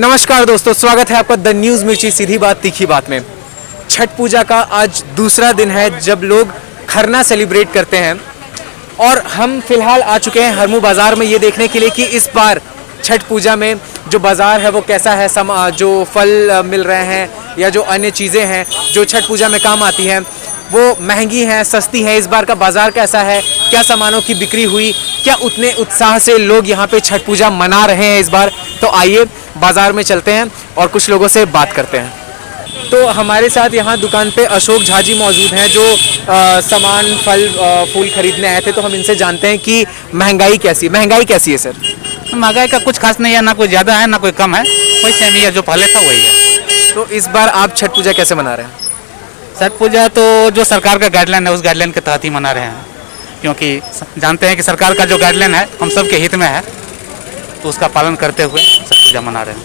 नमस्कार दोस्तों, स्वागत है आपका द न्यूज़ मिर्ची सीधी बात तीखी बात में। छठ पूजा का आज दूसरा दिन है जब लोग खरना सेलिब्रेट करते हैं और हम फिलहाल आ चुके हैं हरमू बाज़ार में ये देखने के लिए कि इस बार छठ पूजा में जो बाज़ार है वो कैसा है। जो फल मिल रहे हैं या जो अन्य चीज़ें हैं जो छठ पूजा में काम आती हैं वो महंगी हैं, सस्ती हैं। इस बार का बाज़ार कैसा है, क्या सामानों की बिक्री हुई, क्या उतने उत्साह से लोग यहाँ पे छठ पूजा मना रहे हैं इस बार। तो आइए बाज़ार में चलते हैं और कुछ लोगों से बात करते हैं। तो हमारे साथ यहाँ दुकान पे अशोक झा जी मौजूद हैं जो सामान फल फूल खरीदने आए थे। तो हम इनसे जानते हैं कि महंगाई कैसी है सर? महंगाई का कुछ खास नहीं है, ना कोई ज़्यादा है ना कोई कम है, वही सेम ही है, जो पहले था वही है। तो इस बार आप छठ पूजा कैसे मना रहे हैं? छठ पूजा तो जो सरकार का गाइडलाइन है उस गाइडलाइन के तहत ही मना रहे हैं, क्योंकि जानते हैं कि सरकार का जो गाइडलाइन है हम सब के हित में है, तो उसका पालन करते हुए छठ पूजा मना रहे हैं।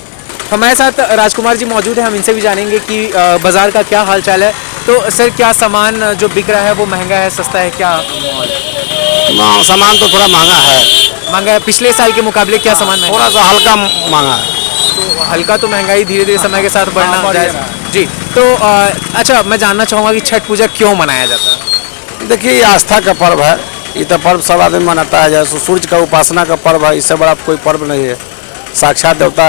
हमारे साथ राजकुमार जी मौजूद हैं, हम इनसे भी जानेंगे कि बाज़ार का क्या हाल चाल है। तो सर, क्या सामान जो बिक रहा है वो महंगा है, सस्ता है, क्या सामान तो थोड़ा महंगा है। महंगा है पिछले साल के मुकाबले? क्या सामान महंगा? थोड़ा सा हल्का महंगा है। तो हल्का तो महंगाई धीरे धीरे समय के साथ बढ़ना जाएगा जी। तो अच्छा, मैं जानना चाहूँगा कि छठ पूजा क्यों मनाया जाता है? देखिए, ये आस्था का पर्व है। ये तो पर्व सब आदमी मनाता है, जैसे सूर्य का उपासना का पर्व है। इससे बड़ा कोई पर्व नहीं है। साक्षात देवता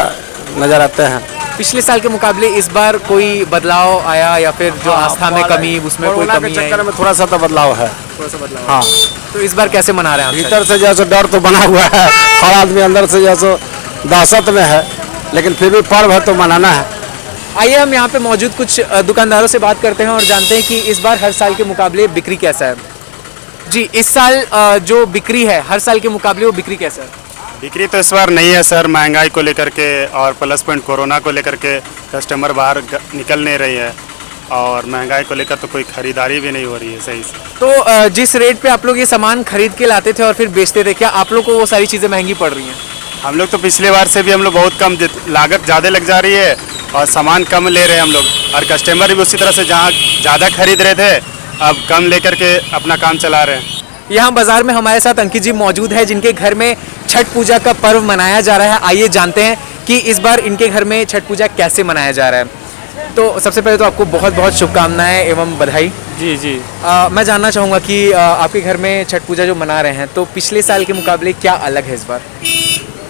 नजर आते हैं। पिछले साल के मुकाबले इस बार कोई बदलाव आया या फिर जो आस्था में कमी, उसमें कोई कमी है? चक्कर में थोड़ा सा तो बदलाव है। थोड़ा सा बदलाव। हाँ, तो इस बार कैसे मना रहे हैं आप? भीतर से जैसे डर तो बना हुआ है, हर आदमी अंदर से जैसे दहशत में है, लेकिन फिर भी पर्व है तो मनाना है। आइए हम यहाँ पे मौजूद कुछ दुकानदारों से बात करते हैं और जानते हैं कि इस बार हर साल के मुकाबले बिक्री कैसा है। जी, इस साल जो बिक्री है हर साल के मुकाबले वो बिक्री कैसा है? बिक्री तो इस बार नहीं है सर, महंगाई को लेकर के और प्लस पॉइंट कोरोना को लेकर के कस्टमर बाहर निकल नहीं रही है और महंगाई को लेकर तो कोई खरीदारी भी नहीं हो रही है सही से। तो जिस रेट पे आप लोग ये सामान खरीद के लाते थे और फिर बेचते थे, क्या आप लोग को वो सारी चीज़ें महंगी पड़ रही हैं? हम लोग तो पिछले बार से भी हम लोग बहुत कम, लागत ज़्यादा लग जा रही है और सामान कम ले रहे हैं हम लोग, और कस्टमर भी उसी तरह से जहाँ ज़्यादा खरीद रहे थे अब कम लेकर के अपना काम चला रहे हैं। यहाँ बाजार में हमारे साथ अंकित जी मौजूद है जिनके घर में छठ पूजा का पर्व मनाया जा रहा है। आइए जानते हैं कि इस बार इनके घर में छठ पूजा कैसे मनाया जा रहा है। तो सबसे पहले तो आपको बहुत बहुत शुभकामनाएं एवं बधाई। जी जी। मैं जानना चाहूँगा कि आपके घर में छठ पूजा जो मना रहे हैं तो पिछले साल के मुकाबले क्या अलग है इस बार?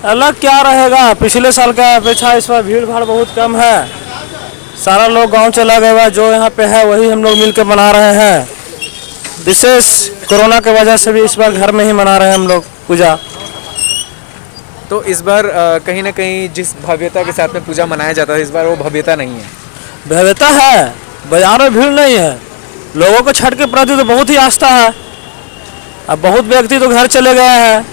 अलग क्या रहेगा, पिछले साल का अपेक्षा इस बार भीड़ भाड़ बहुत कम है। सारा लोग गांव चला गया हुआ, जो यहाँ पे है वही हम लोग मिलकर मना रहे हैं। विशेष कोरोना के वजह से भी इस बार घर में ही मना रहे हैं हम लोग पूजा। तो इस बार कहीं ना कहीं जिस भव्यता के साथ में पूजा मनाया जाता है इस बार वो भव्यता नहीं है। भव्यता है, बाजार में भीड़ नहीं है। लोगों को छठ के प्रति तो बहुत ही आस्था है। अब बहुत व्यक्ति तो घर चले गए हैं,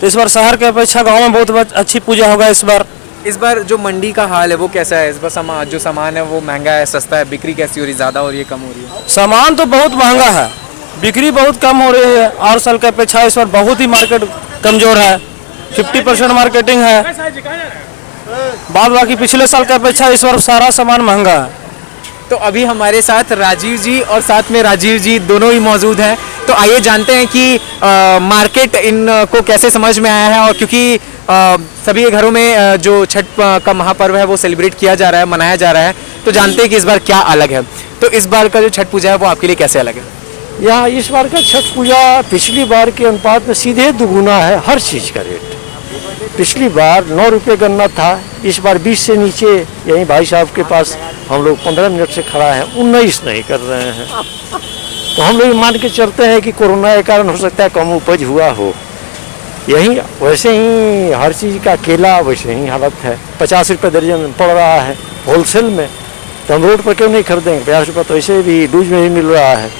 तो इस बार शहर के अपेक्षा गांव में बहुत अच्छी पूजा होगा इस बार। इस बार जो मंडी का हाल है वो कैसा है? इस बार जो सामान है वो महंगा है, सस्ता है, बिक्री कैसी हो रही, ज़्यादा हो रही है, कम हो रही है? सामान तो बहुत महंगा है, बिक्री बहुत कम हो रही है। और साल के अपेक्षा इस बार बहुत ही मार्केट कमजोर है, 50% मार्केटिंग है। बाद बाकी पिछले साल के अपेक्षा इस बार सारा सामान महंगा है। तो अभी हमारे साथ राजीव जी और साथ में राजीव जी दोनों ही मौजूद हैं। तो आइए जानते हैं कि मार्केट इनको कैसे समझ में आया है, और क्योंकि सभी घरों में जो छठ का महापर्व है वो सेलिब्रेट किया जा रहा है, मनाया जा रहा है, तो जानते हैं कि इस बार क्या अलग है। तो इस बार का जो छठ पूजा है वो आपके लिए कैसे अलग है? यहाँ इस बार का छठ पूजा पिछली बार के अनुपात में सीधे दुगुना है हर चीज़ का रेट। पिछली बार 9 रुपये गन्ना था, इस बार 20 से नीचे। यहीं भाई साहब के पास हम लोग 15 मिनट से खड़ा है, 19 नहीं कर रहे हैं। तो हम लोग मान के चलते हैं कि कोरोना के कारण हो सकता है कम उपज हुआ हो। यहीं वैसे ही हर चीज़ का केला वैसे ही हालत है, 50 रुपये दर्जन पड़ रहा है होलसेल में। तो हम रोड पर क्यों नहीं खरीदेंगे? 50 रुपये तो ऐसे भी लूज में ही मिल रहा है।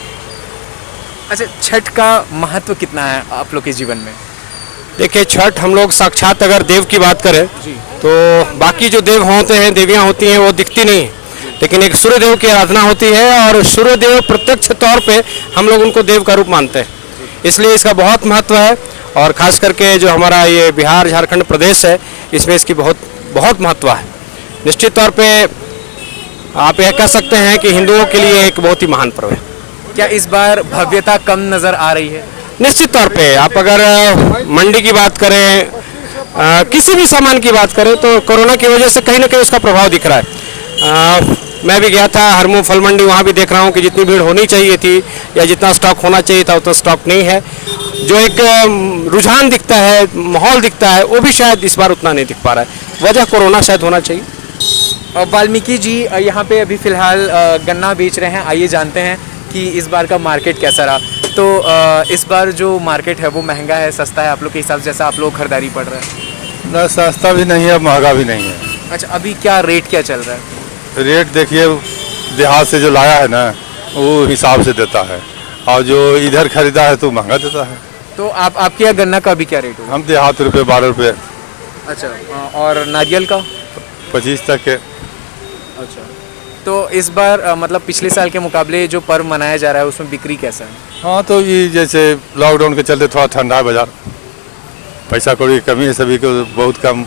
अच्छा, छठ का महत्व कितना है आप लोग के जीवन में? देखिए, छठ हम लोग साक्षात अगर देव की बात करें तो बाकी जो देव होते हैं, देवियाँ होती हैं, वो दिखती नहीं, लेकिन एक सूर्य देव की आराधना होती है और सूर्य देव प्रत्यक्ष तौर पे हम लोग उनको देव का रूप मानते हैं, इसलिए इसका बहुत महत्व है। और ख़ास करके जो हमारा ये बिहार झारखंड प्रदेश है इसमें इसकी बहुत बहुत महत्व है। निश्चित तौर पे आप यह कह सकते हैं कि हिंदुओं के लिए एक बहुत ही महान पर्व है। क्या इस बार भव्यता कम नज़र आ रही है? निश्चित तौर पे आप अगर मंडी की बात करें, किसी भी सामान की बात करें तो कोरोना की वजह से कहीं ना कहीं उसका प्रभाव दिख रहा है। मैं भी गया था हरमू फल मंडी, वहाँ भी देख रहा हूँ कि जितनी भीड़ होनी चाहिए थी या जितना स्टॉक होना चाहिए था उतना स्टॉक नहीं है। जो एक रुझान दिखता है, माहौल दिखता है, वो भी शायद इस बार उतना नहीं दिख पा रहा है। वजह कोरोना शायद होना चाहिए। और वाल्मीकि जी यहाँ पे अभी फ़िलहाल गन्ना बेच रहे हैं। आइए जानते हैं कि इस बार का मार्केट कैसा रहा। तो इस बार जो मार्केट है वो महंगा है, सस्ता है आप लोग के हिसाब से, जैसा आप लोग खरीदारी पड़ रहा है? ना सस्ता भी नहीं है, महंगा भी नहीं है। अच्छा, अभी क्या रेट क्या चल रहा है? रेट देखिए, देहात से जो लाया है ना वो हिसाब से देता है, और जो इधर खरीदा है तो महंगा देता है। तो आपके यहाँ गन्ना का अभी क्या रेट होगा? हम देहात रुपये 12 रुपये। अच्छा, और नारियल का? 25 तक के। अच्छा, तो इस बार मतलब पिछले साल के मुकाबले जो पर्व मनाया जा रहा है उसमें बिक्री कैसा है? हाँ, तो ये जैसे लॉकडाउन के चलते थोड़ा ठंडा है बाजार, पैसा कौड़ी की कमी है, सभी को बहुत कम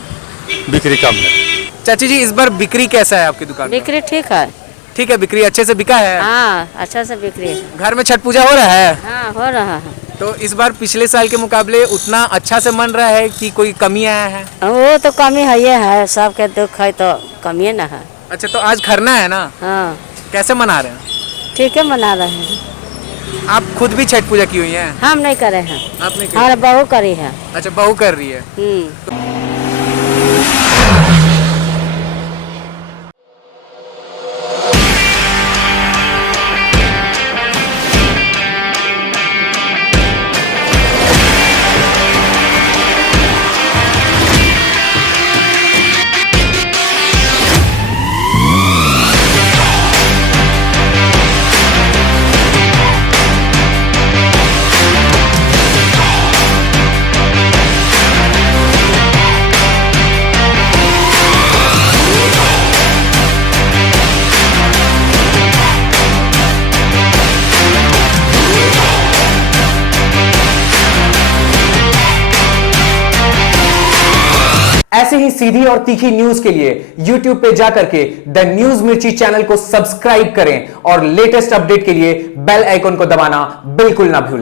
बिक्री कम है। चाची जी, इस बार बिक्री कैसा है आपकी दुकान में? बिक्री ठीक है। ठीक है, बिक्री अच्छे से बिका है? हाँ, अच्छा से बिक्री है। घर में छठ पूजा हो रहा है? हाँ, हो रहा है। तो इस बार पिछले साल के मुकाबले उतना अच्छा से मन रहा है कि कोई कमी आया है? वो तो कमी है, ये है सबके दुख है तो कमी न है। अच्छा, तो आज खरना है ना? हाँ, कैसे मना रहे हैं? ठीक है मना रहे हैं। आप खुद भी छठ पूजा की हुई हैं? हम नहीं करे हैं, आपने की? हमारे बहू करी है। अच्छा, बहू कर रही है। ऐसे ही सीधी और तीखी न्यूज के लिए YouTube पे जाकर के द न्यूज मिर्ची चैनल को सब्सक्राइब करें और लेटेस्ट अपडेट के लिए बेल आइकॉन को दबाना बिल्कुल ना भूलें।